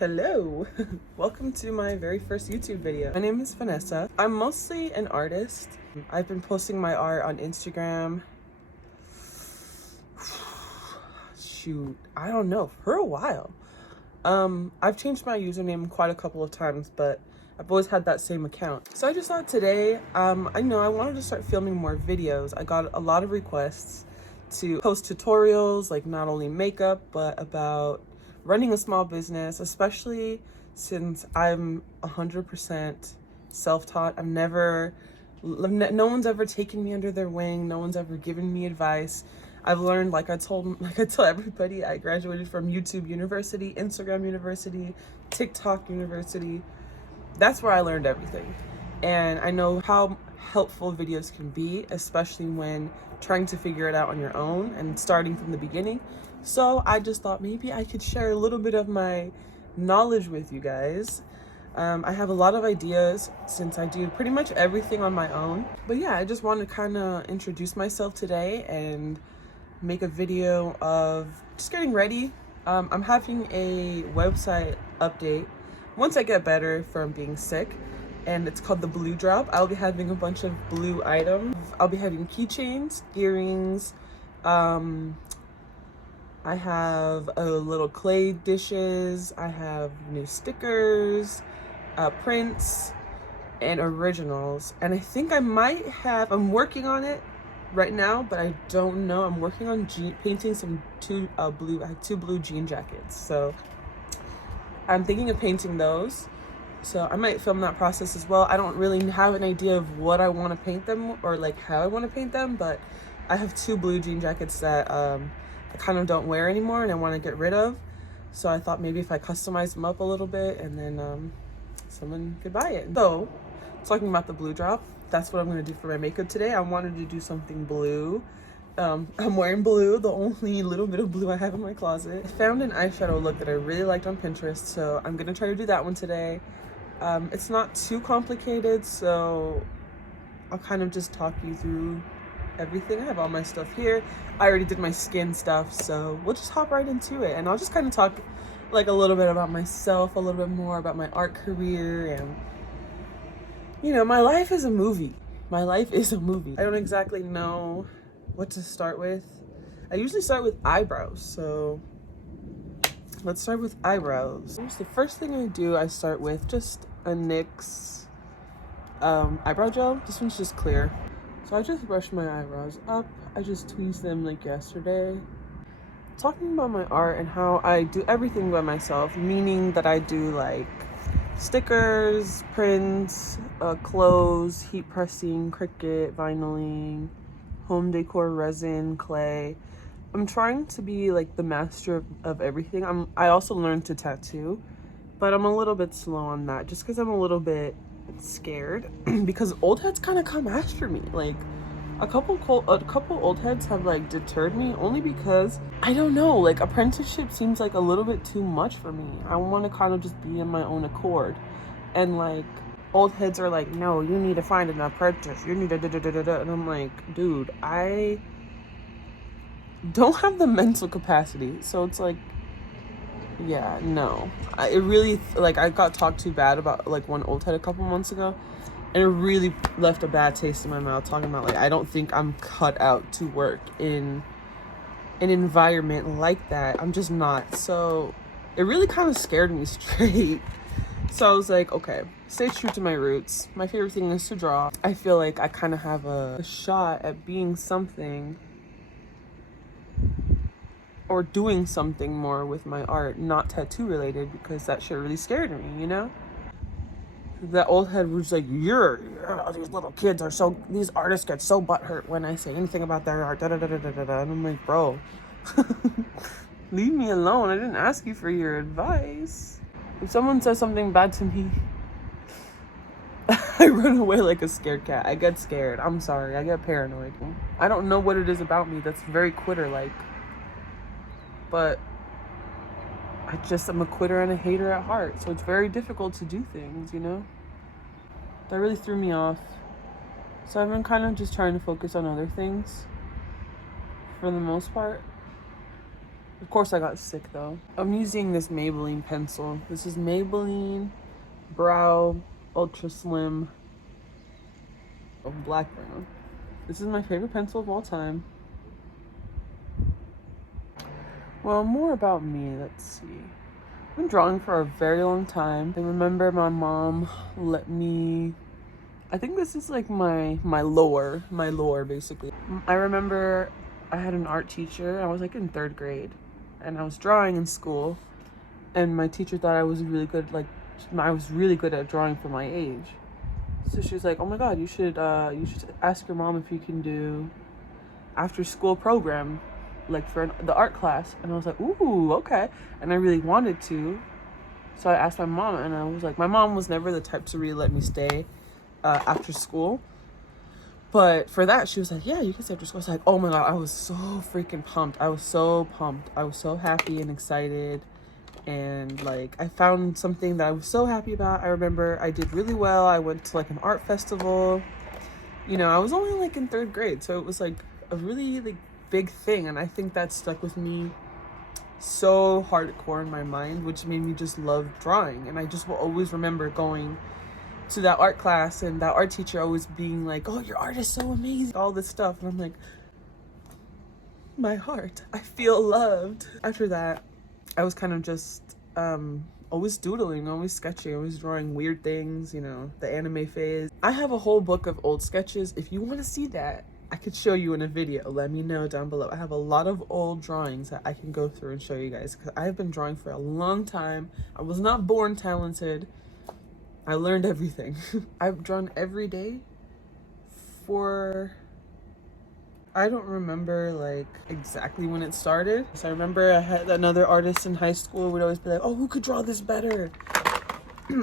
Hello, welcome to my very first YouTube video. My name is Vanessa. I'm mostly an artist. I've been posting my art on Instagram. Shoot, I don't know, for a while. I've changed my username quite a couple of times, but I've always had that same account. So I just thought today, I wanted to start filming more videos. I got a lot of requests to post tutorials, like not only makeup, but about running a small business, especially since I'm 100% self-taught. No one's ever taken me under their wing. No one's ever given me advice. I've learned, like I tell everybody, I graduated from YouTube University, Instagram University, TikTok University. That's where I learned everything. And I know how helpful videos can be, especially when trying to figure it out on your own and starting from the beginning. So I just thought maybe I could share a little bit of my knowledge with you guys. I have a lot of ideas since I do pretty much everything on my own. But yeah, I just want to kind of introduce myself today and make a video of just getting ready. I'm having a website update once I get better from being sick, and it's called the Blue Drop. I'll be having a bunch of blue items. I'll be having keychains, earrings, I have a little clay dishes, I have new stickers, prints, and originals. And I think I'm working on it right now, but I don't know. I'm working on painting I have two blue jean jackets. So I'm thinking of painting those. So I might film that process as well. I don't really have an idea of what I want to paint them or like how I want to paint them, but I have two blue jean jackets that I kind of don't wear anymore and I want to get rid of. So I thought maybe if I customize them up a little bit and then someone could buy it. So talking about the Blue Drop, that's what I'm going to do for my makeup today. I wanted to do something blue. I'm wearing blue, the only little bit of blue I have in my closet. I found an eyeshadow look that I really liked on Pinterest, so I'm going to try to do that one today. It's not too complicated, so I'll kind of just talk you through everything. I have all my stuff here. I already did my skin stuff, so we'll just hop right into it. And I'll just kind of talk like a little bit about myself, a little bit more about my art career, and my life is a movie. My life is a movie. I don't exactly know what to start with. I usually start with eyebrows, so let's start with eyebrows. The first thing I do, I start with just a NYX eyebrow gel. This one's just clear. So I just brush my eyebrows up. I just tweezed them like yesterday. Talking about my art and how I do everything by myself, meaning that I do like stickers, prints, clothes, heat pressing, Cricut, vinyling, home decor, resin, clay. I'm trying to be like the master of everything. I also learned to tattoo, but I'm a little bit slow on that just because I'm a little bit scared because old heads kind of come after me. Like a couple old heads have like deterred me only because I don't know, like apprenticeship seems like a little bit too much for me. I want to kind of just be in my own accord, and like old heads are like, no, you need to find an apprentice, you need to da. And I'm like, dude, I don't have the mental capacity. So it's like, yeah, no. It really, like, I got talked too bad about like one old head a couple months ago, and it really left a bad taste in my mouth, talking about like I don't think I'm cut out to work in an environment like that. I'm just not. So it really kind of scared me straight. So I was like, okay, stay true to my roots. My favorite thing is to draw. I feel like I kind of have a shot at being something or doing something more with my art, not tattoo related, because that shit really scared me, That old head was like, these little kids these artists get so butthurt when I say anything about their art, And I'm like, bro, leave me alone. I didn't ask you for your advice. If someone says something bad to me, I run away like a scared cat. I get scared. I'm sorry. I get paranoid. I don't know what it is about me that's very quitter-like. But I'm a quitter and a hater at heart. So it's very difficult to do things, That really threw me off. So I've been kind of just trying to focus on other things for the most part. Of course I got sick though. I'm using this Maybelline pencil. This is Maybelline Brow Ultra Slim Black Brown. This is my favorite pencil of all time. Well, more about me, let's see. I've been drawing for a very long time. I remember my mom let me, I think this is like my lore basically. I remember I had an art teacher. I was like in 3rd grade and I was drawing in school, and my teacher thought I was really good, like I was really good at drawing for my age. So she was like, oh my god, you should ask your mom if you can do after school program, like for the art class. And I was like, ooh, okay. And I really wanted to, so I asked my mom, and I was like, my mom was never the type to really let me stay after school, but for that she was like, yeah, you can stay after school. I was like, oh my god, I was so freaking pumped. I was so pumped. I was so happy and excited, and like I found something that I was so happy about. I remember I did really well. I went to like an art festival. You know, I was only like in 3rd grade, so it was like a really like big thing, and I think that stuck with me so hardcore in my mind, which made me just love drawing. And I just will always remember going to that art class and that art teacher always being like, oh, your art is so amazing, all this stuff. And I'm like, my heart, I feel loved. After that, I was kind of just always doodling, always sketching, always drawing weird things, you know, the anime phase. I have a whole book of old sketches. If you want to see that, I could show you in a video. Let me know down below. I have a lot of old drawings that I can go through and show you guys, because I've been drawing for a long time. I was not born talented. I learned everything. I've drawn every day for, I don't remember like exactly when it started. So I remember I had another artist in high school would always be like, oh, who could draw this better?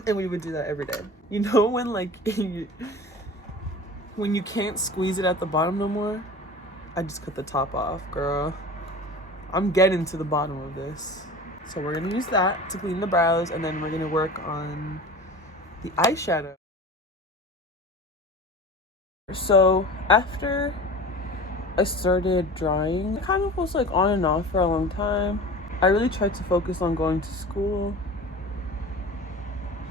And we would do that every day. You know, when like when you can't squeeze it at the bottom no more, I just cut the top off, girl. I'm getting to the bottom of this. So we're gonna use that to clean the brows, and then we're gonna work on the eyeshadow. So after I started drawing, I kind of was like on and off for a long time. I really tried to focus on going to school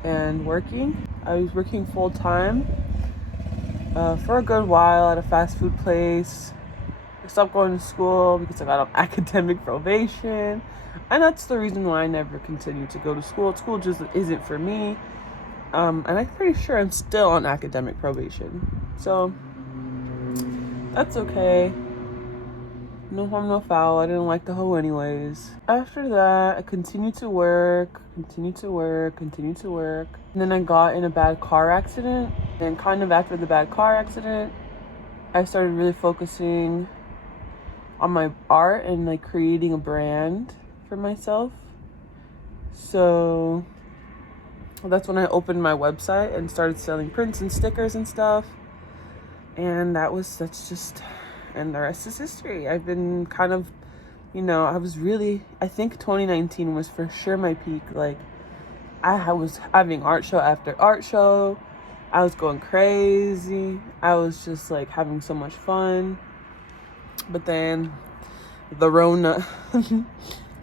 and working. I was working full time for a good while at a fast food place. I stopped going to school because I got on academic probation, and that's the reason why I never continued to go to school. School just isn't for me. And I'm pretty sure I'm still on academic probation, so that's okay. No harm, no foul. I didn't like the hoe anyways. After that, I continued to work. And then I got in a bad car accident. And kind of after the bad car accident, I started really focusing on my art and like creating a brand for myself. So that's when I opened my website and started selling prints and stickers and stuff. And and the rest is history. I've been kind of, you know, I think 2019 was for sure my peak. Like, I was having art show after art show. I was going crazy. I was just like having so much fun. But then the Rona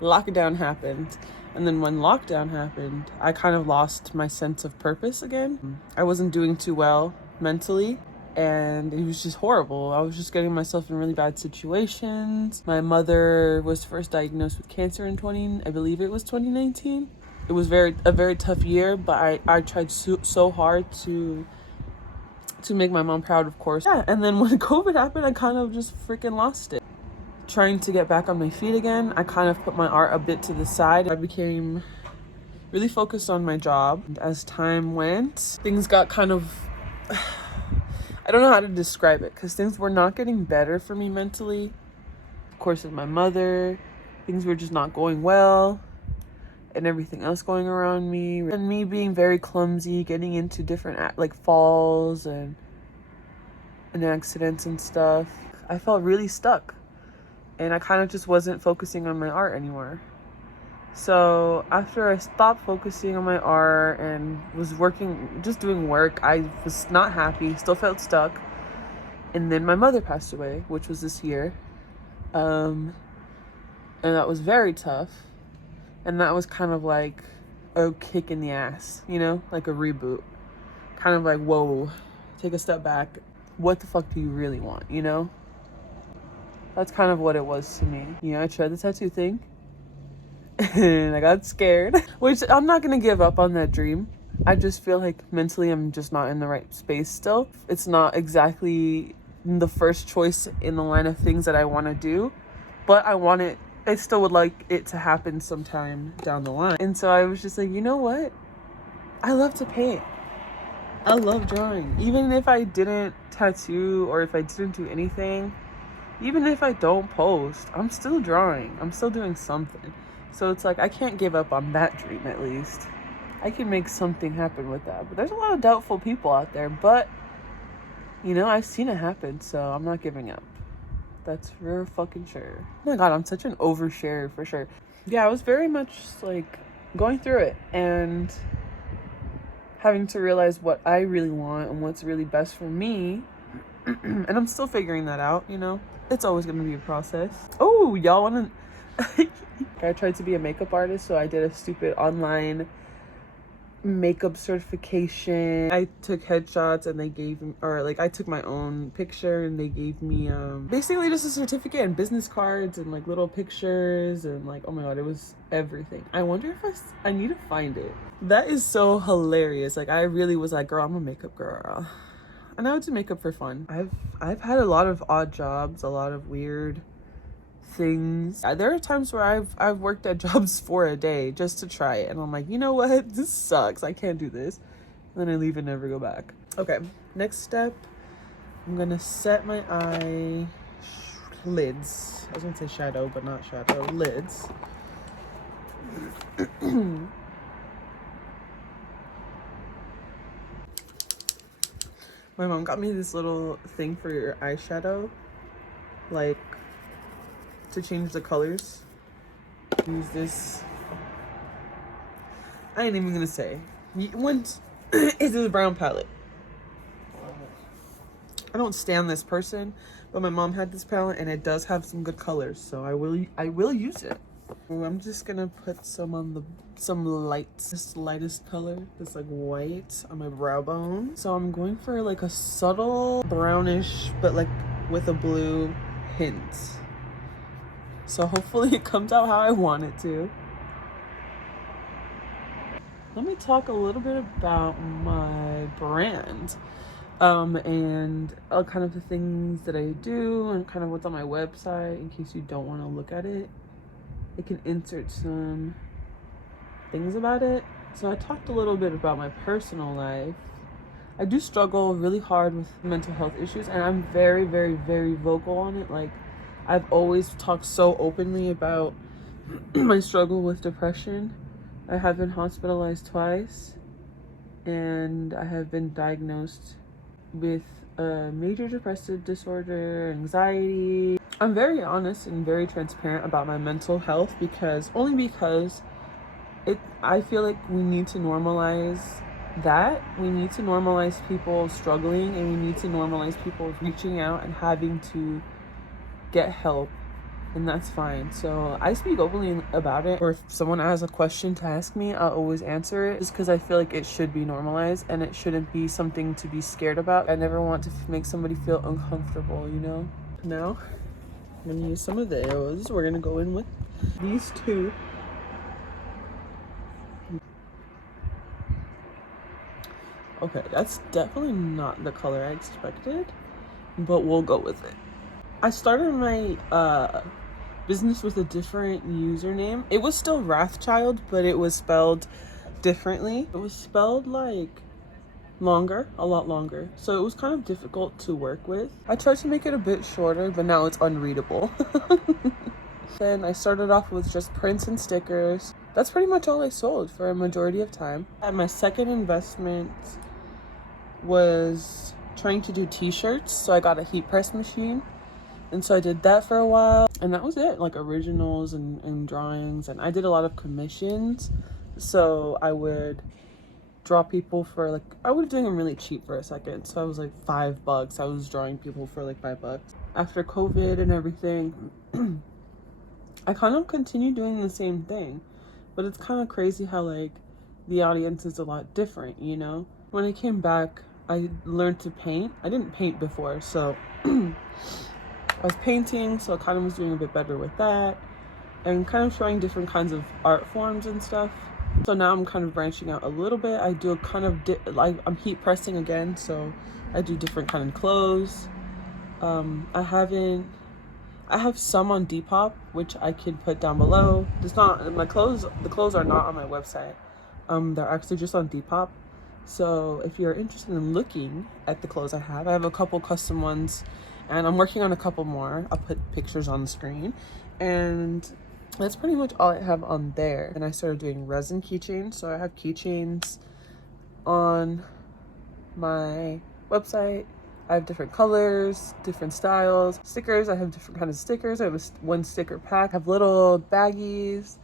lockdown happened. And then when lockdown happened, I kind of lost my sense of purpose again. I wasn't doing too well mentally, and it was just horrible. I was just getting myself in really bad situations. My mother was first diagnosed with cancer in I believe it was 2019. It was a very tough year, but I tried so hard to make my mom proud, of course. Yeah, and then when COVID happened, I kind of just freaking lost it. Trying to get back on my feet again, I kind of put my art a bit to the side. I became really focused on my job. And as time went, things got kind of, I don't know how to describe it, because things were not getting better for me mentally. Of course, with my mother, things were just not going well, and everything else going around me. And me being very clumsy, getting into different like falls and accidents and stuff. I felt really stuck. And I kind of just wasn't focusing on my art anymore. So after I stopped focusing on my art and was just doing work, I was not happy, still felt stuck. And then my mother passed away, which was this year. And that was very tough. And that was kind of like a kick in the ass, you know, like a reboot. Kind of like, whoa, take a step back. What the fuck do you really want, you know? That's kind of what it was to me. You know, I tried the tattoo thing and I got scared, which I'm not gonna give up on that dream. I just feel like mentally I'm just not in the right space still. It's not exactly the first choice in the line of things that I want to do, but I still would like it to happen sometime down the line. And so I was just like, you know what? I love to paint. I love drawing. Even if I didn't tattoo or if I didn't do anything, even if I don't post, I'm still drawing. I'm still doing something. So it's like, I can't give up on that dream at least. I can make something happen with that. But there's a lot of doubtful people out there. But, you know, I've seen it happen. So I'm not giving up. That's for fucking sure. Oh my God, I'm such an oversharer for sure. Yeah, I was very much like going through it and having to realize what I really want and what's really best for me. And I'm still figuring that out, you know? It's always going to be a process. Oh, y'all want to... I tried to be a makeup artist, so I did a stupid online makeup certification. I took headshots and they gave me, or like I took my own picture and they gave me basically just a certificate and business cards and like little pictures and like, oh my God, it was everything. I wonder if I need to find it. That is so hilarious. Like I really was like, girl, I'm a makeup girl. And I would do makeup for fun. I've had a lot of odd jobs, a lot of weird things. There are times where I've worked at jobs for a day just to try it, and I'm like, you know what, this sucks, I can't do this, and then I leave and never go back. Okay, next step, I'm gonna set my eye lids. I was gonna say shadow, but not shadow. Lids. My mom got me this little thing for your eyeshadow, like to change the colors. Use this. I ain't even gonna say. It's a brown palette. I don't stand this person, but my mom had this palette and it does have some good colors, so I will use it. I'm just gonna put some on some lights, this lightest color, this like white on my brow bone. So I'm going for like a subtle brownish, but like with a blue hint. So hopefully it comes out how I want it to. Let me talk a little bit about my brand. And kind of the things that I do and kind of what's on my website in case you don't want to look at it. I can insert some things about it. So I talked a little bit about my personal life. I do struggle really hard with mental health issues, and I'm very, very, very vocal on it. Like, I've always talked so openly about my struggle with depression. I have been hospitalized twice, and I have been diagnosed with a major depressive disorder, anxiety. I'm very honest and very transparent about my mental health because I feel like we need to normalize that. We need to normalize people struggling, and we need to normalize people reaching out and having to get help, and that's fine. So I speak openly about it, or if someone has a question to ask me, I'll always answer it, just because I feel like it should be normalized and it shouldn't be something to be scared about. I never want to make somebody feel uncomfortable, you know? Now I'm gonna use some of those. We're gonna go in with these two. Okay, that's definitely not the color I expected, but we'll go with it. I started my business with a different username. It was still Wrathchild, but it was spelled differently. It was spelled like longer, a lot longer. So it was kind of difficult to work with. I tried to make it a bit shorter, but now it's unreadable. Then I started off with just prints and stickers. That's pretty much all I sold for a majority of time. And my second investment was trying to do t-shirts. So I got a heat press machine. And so I did that for a while, and that was it, like originals and drawings. And I did a lot of commissions. So I would draw people for like, I was doing them really cheap for a second. So I was like $5. I was drawing people for like $5. After COVID and everything, I kind of continue doing the same thing, but it's kind of crazy how like the audience is a lot different, you know? When I came back, I learned to paint. I didn't paint before, so I was painting, so I kind of was doing a bit better with that and kind of trying different kinds of art forms and stuff. So now I'm kind of branching out a little bit. I do a kind of like I'm heat pressing again, so I do different kind of clothes. I have some on Depop, which I could put down below. It's not my clothes. The clothes are not on my website. They're actually just on Depop. So if you're interested in looking at the clothes I have a couple custom ones, and I'm working on a couple more. I'll put pictures on the screen, and that's pretty much all I have on there. And I started doing resin keychains, so I have keychains on my website. I have different colors, different styles. Stickers, I have different kind of stickers. I have one sticker pack. I have little baggies,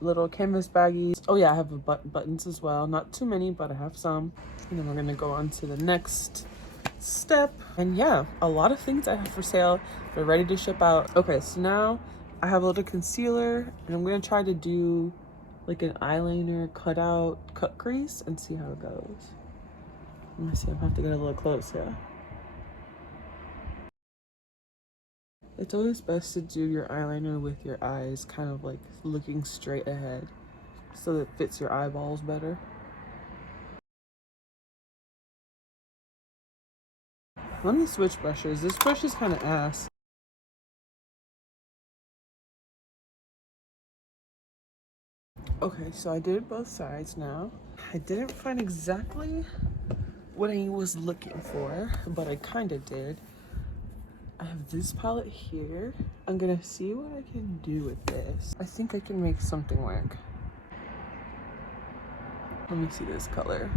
little canvas baggies. Oh yeah, I have buttons as well. Not too many, but I have some. And then we're gonna go on to the next step. And yeah, a lot of things I have for sale. They're ready to ship out. Okay, so now I have a little concealer, and I'm gonna try to do like an eyeliner cut crease and see how it goes. Let me see, I'm gonna have to get a little close, yeah. It's always best to do your eyeliner with your eyes kind of like looking straight ahead so that it fits your eyeballs better. Let me switch brushes. This brush is kind of ass. Okay, so I did both sides now. I didn't find exactly what I was looking for, but I kind of did. I have this palette here. I'm gonna see what I can do with this. I think I can make something work. Let me see this color.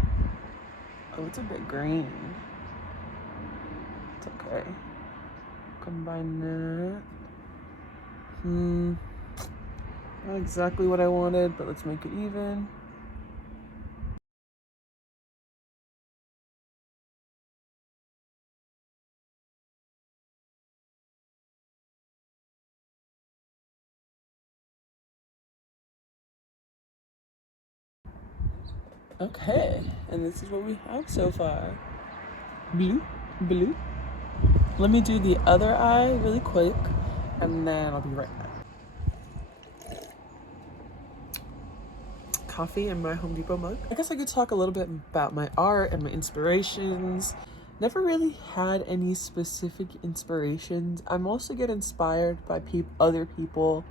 Oh, it's a bit green. It's okay. Combine that. Not exactly what I wanted, but let's make it even. Okay, and this is what we have so far. Blue, blue. Let me do the other eye really quick, and then I'll be right back. Coffee in my Home Depot mug. I guess I could talk a little bit about my art and my inspirations. Never really had any specific inspirations. I mostly get inspired by other people,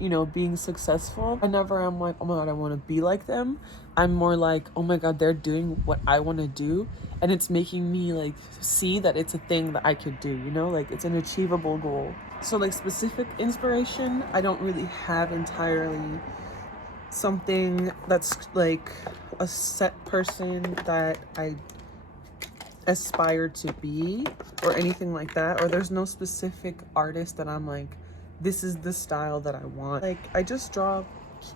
you know, being successful. I never am like, oh my god, I want to be like them. I'm more like, oh my god, they're doing what I want to do, and it's making me like see that it's a thing that I could do, you know, like it's an achievable goal. So like specific inspiration, I don't really have entirely something that's like a set person that I aspire to be or anything like that, or there's no specific artist that I'm like, this is the style that I want. Like I just draw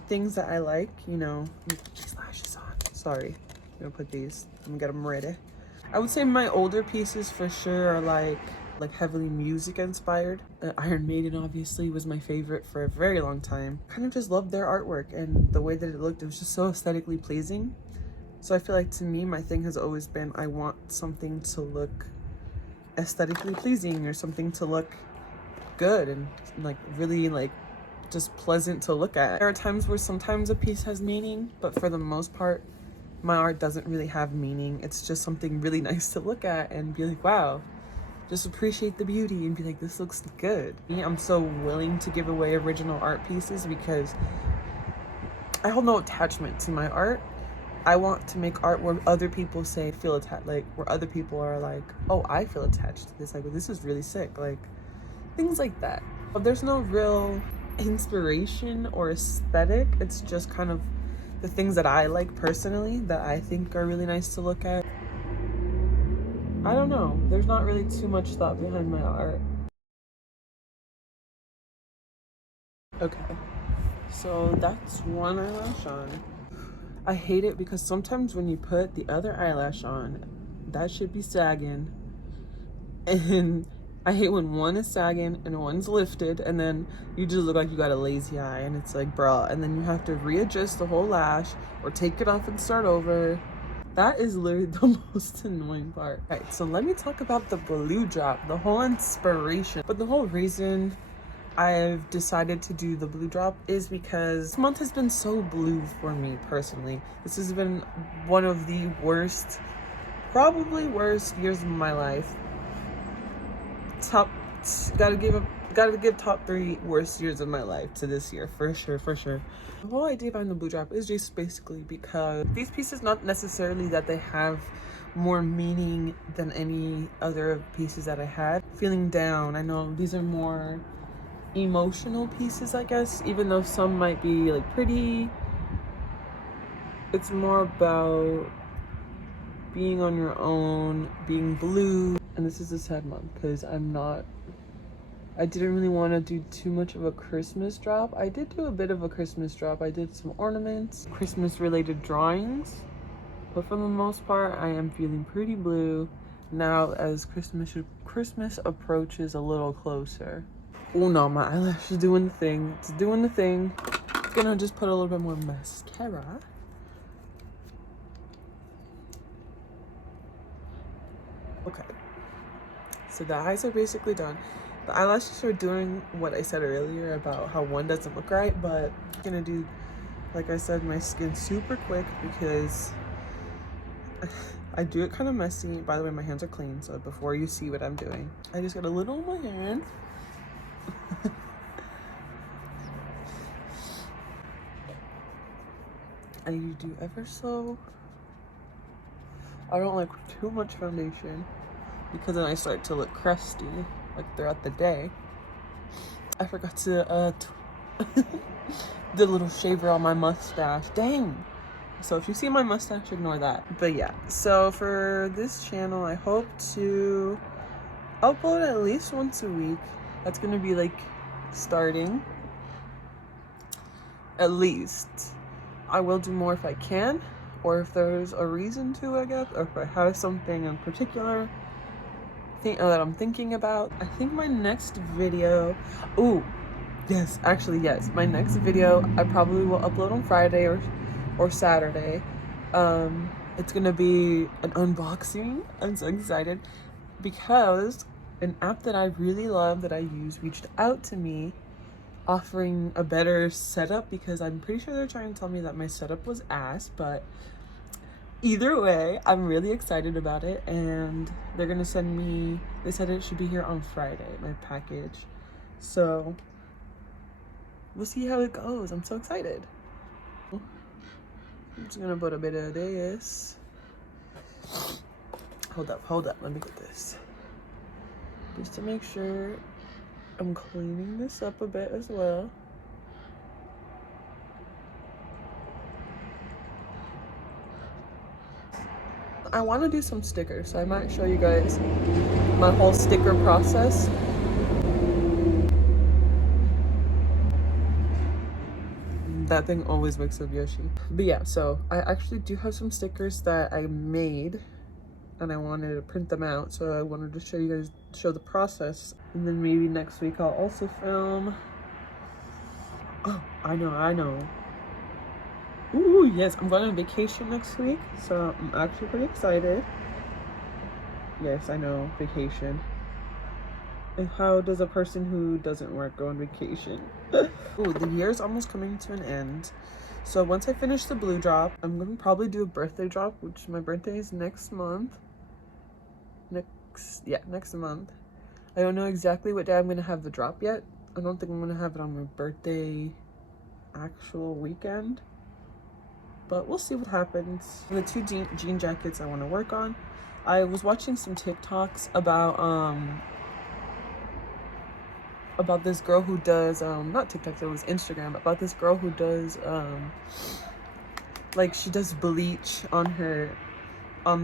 things that I like, you know. Let me put these lashes on. Sorry, I'm gonna put these. I'm gonna get them ready. I would say my older pieces for sure are like heavily music inspired. Iron Maiden obviously was my favorite for a very long time. Kind of just loved their artwork and the way that it looked. It was just so aesthetically pleasing. So I feel like to me, my thing has always been, I want something to look aesthetically pleasing or something to look good and like really like just pleasant to look at. There are times where sometimes a piece has meaning, but for the most part, my art doesn't really have meaning. It's just something really nice to look at and be like, wow, just appreciate the beauty and be like, this looks good. I'm so willing to give away original art pieces because I hold no attachment to my art. I want to make art where other people say feel attached, like where other people are like, oh, I feel attached to this, like, this is really sick, like things like that. But there's no real inspiration or aesthetic. It's just kind of the things that I like personally that I think are really nice to look at. I don't know, there's not really too much thought behind my art. Okay, so that's one eyelash on. I hate it because sometimes when you put the other eyelash on, that should be sagging, and I hate when one is sagging and one's lifted, and then you just look like you got a lazy eye, and it's like, bruh, and then you have to readjust the whole lash or take it off and start over. That is literally the most annoying part. Right, so let me talk about the blue drop, the whole inspiration. But the whole reason I've decided to do the blue drop is because this month has been so blue for me personally. This has been one of the worst, probably worst years of my life. Gotta give top 3 worst years of my life to this year, for sure. The whole idea behind the blue drop is just basically because these pieces, not necessarily that they have more meaning than any other pieces that I had. Feeling down, I know these are more emotional pieces, I guess, even though some might be like pretty. It's more about being on your own, being blue. And this is a sad month because I didn't really want to do too much of a Christmas drop. I did do a bit of a Christmas drop. I did some ornaments, Christmas related drawings, but for the most part I am feeling pretty blue now as Christmas approaches a little closer. Oh no, my eyelash is doing the thing. It's doing the thing. I'm gonna just put a little bit more mascara. Okay, so the eyes are basically done. The eyelashes are doing what I said earlier about how one doesn't look right, but I'm gonna do, like I said, my skin super quick because I do it kind of messy. By the way, my hands are clean, so before you see what I'm doing, I just got a little on my hand. And you do ever so. I don't like too much foundation because then I start to look crusty like throughout the day. I forgot to the little shaver on my mustache. Dang. So if you see my mustache, ignore that. But yeah, so for this channel, I hope to upload at least once a week. That's gonna be like starting. At least. I will do more if I can, or if there's a reason to, I guess, or if I have something in particular that I'm thinking about. I think my next video, my next video I probably will upload on Friday or Saturday. It's gonna be an unboxing. I'm so excited because an app that I really love that I use reached out to me offering a better setup, because I'm pretty sure they're trying to tell me that my setup was ass, but either way, I'm really excited about it, and they're gonna send me, they said it should be here on Friday, my package. So we'll see how it goes. I'm so excited. I'm just gonna put a bit of this. Hold up, let me get this. Just to make sure I'm cleaning this up a bit as well. I want to do some stickers, so I might show you guys my whole sticker process. That thing always wakes up Yoshi. But yeah, so I actually do have some stickers that I made and I wanted to print them out, so I wanted to show the process. And then maybe next week I'll also film. Oh, I know. Ooh, yes, I'm going on vacation next week, so I'm actually pretty excited. Yes, I know, vacation. And how does a person who doesn't work go on vacation? Ooh, the year's almost coming to an end. So once I finish the blue drop, I'm going to probably do a birthday drop, which my birthday is next month. Next month. I don't know exactly what day I'm going to have the drop yet. I don't think I'm going to have it on my birthday actual weekend. But we'll see what happens. The 2 jean jackets I want to work on. I was watching some TikToks about this girl who does not TikTok, it was Instagram, about this girl who does like she does bleach on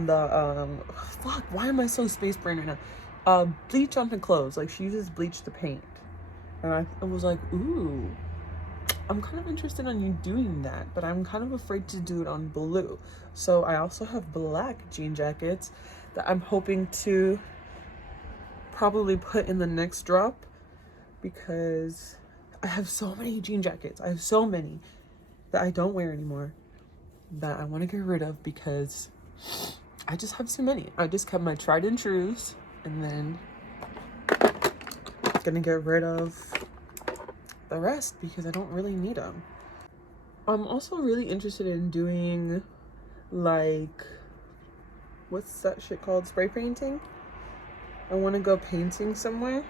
the fuck, why am I so space brain right now? Bleach on her clothes. Like she uses bleach to paint. And I was like, ooh, I'm kind of interested in you doing that, but I'm kind of afraid to do it on blue. So I also have black jean jackets that I'm hoping to probably put in the next drop, because I have so many jean jackets. I have so many that I don't wear anymore that I want to get rid of because I just have too many. I just kept my tried and trues, and then gonna get rid of the rest because I don't really need them. I'm also really interested in doing, like, what's that shit called? Spray painting. I want to go painting somewhere.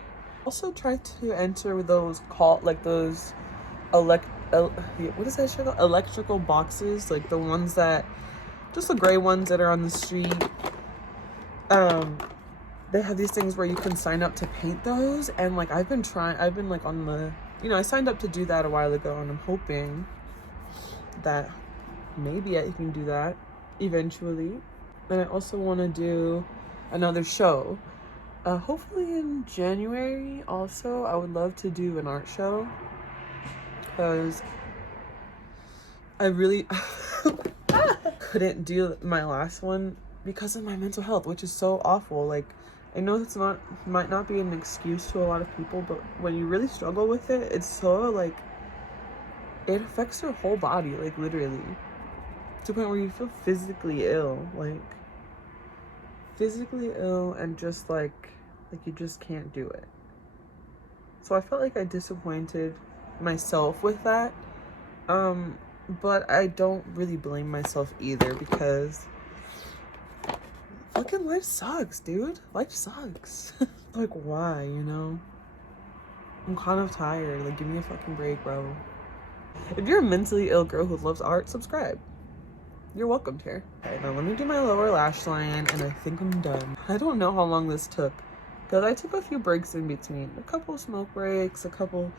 Also try to enter those what is that shit called? Electrical boxes, like the ones that, just the gray ones that are on the street. They have these things where you can sign up to paint those, and like I've been like on the, I signed up to do that a while ago, and I'm hoping that maybe I can do that eventually. And I also want to do another show, hopefully in January. Also, I would love to do an art show because I really couldn't do my last one because of my mental health, which is so awful. Like, I know that's might not be an excuse to a lot of people, but when you really struggle with it, it's so, like, it affects your whole body, like, literally, to the point where you feel physically ill, like, physically ill, and just like you just can't do it. So I felt like I disappointed myself with that, but I don't really blame myself either, because fucking life sucks, dude. Life sucks. Like, why, I'm kind of tired. Like, give me a fucking break, bro. If you're a mentally ill girl who loves art, subscribe. You're welcome here. Okay, now let me do my lower lash line, and I think I'm done. I don't know how long this took, because I took a few breaks in between. A couple smoke breaks, a couple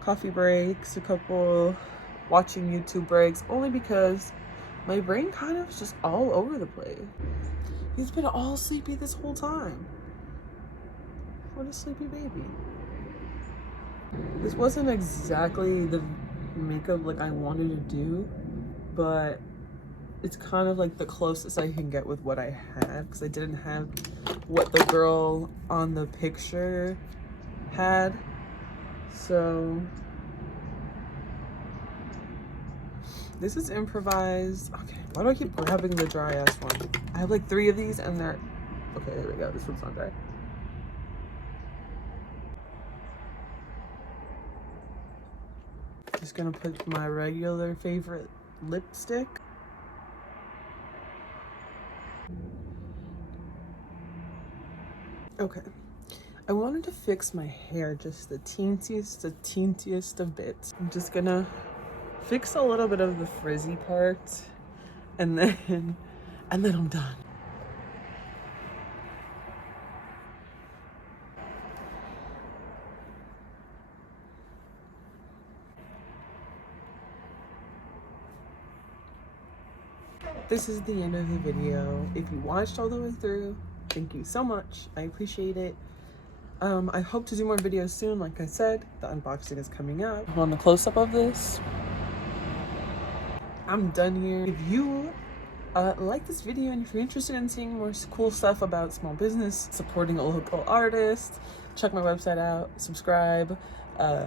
coffee breaks, a couple watching YouTube breaks, only because my brain kind of is just all over the place. He's been all sleepy this whole time. What a sleepy baby. This wasn't exactly the makeup like I wanted to do, but it's kind of like the closest I can get with what I had, because I didn't have what the girl on the picture had. So this is improvised. Okay, why do I keep grabbing the dry ass one? I have like 3 of these, and they're okay. There we go. This one's not dry. Just gonna put my regular favorite lipstick. Okay, I wanted to fix my hair just the teensiest of bits. I'm just gonna fix a little bit of the frizzy part, and then I'm done. This is the end of the video. If you watched all the way through, thank you so much. I appreciate it. I hope to do more videos soon. Like I said, the unboxing is coming up. On the close-up of this, I'm done here. If you like this video, and if you're interested in seeing more cool stuff about small business, supporting a local artist, check my website out, subscribe,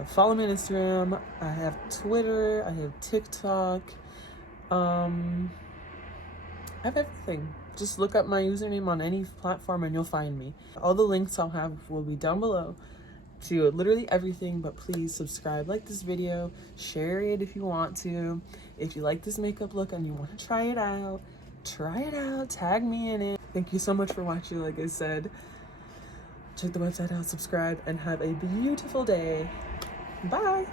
follow me on Instagram. I have Twitter, I have TikTok, I have everything. Just look up my username on any platform and you'll find me. All the links I'll have will be down below to literally everything, but please subscribe, like this video, share it if you want to. If you like this makeup look and you want to try it out, tag me in it. Thank you so much for watching. Like I said, check the website out, subscribe, and have a beautiful day. Bye.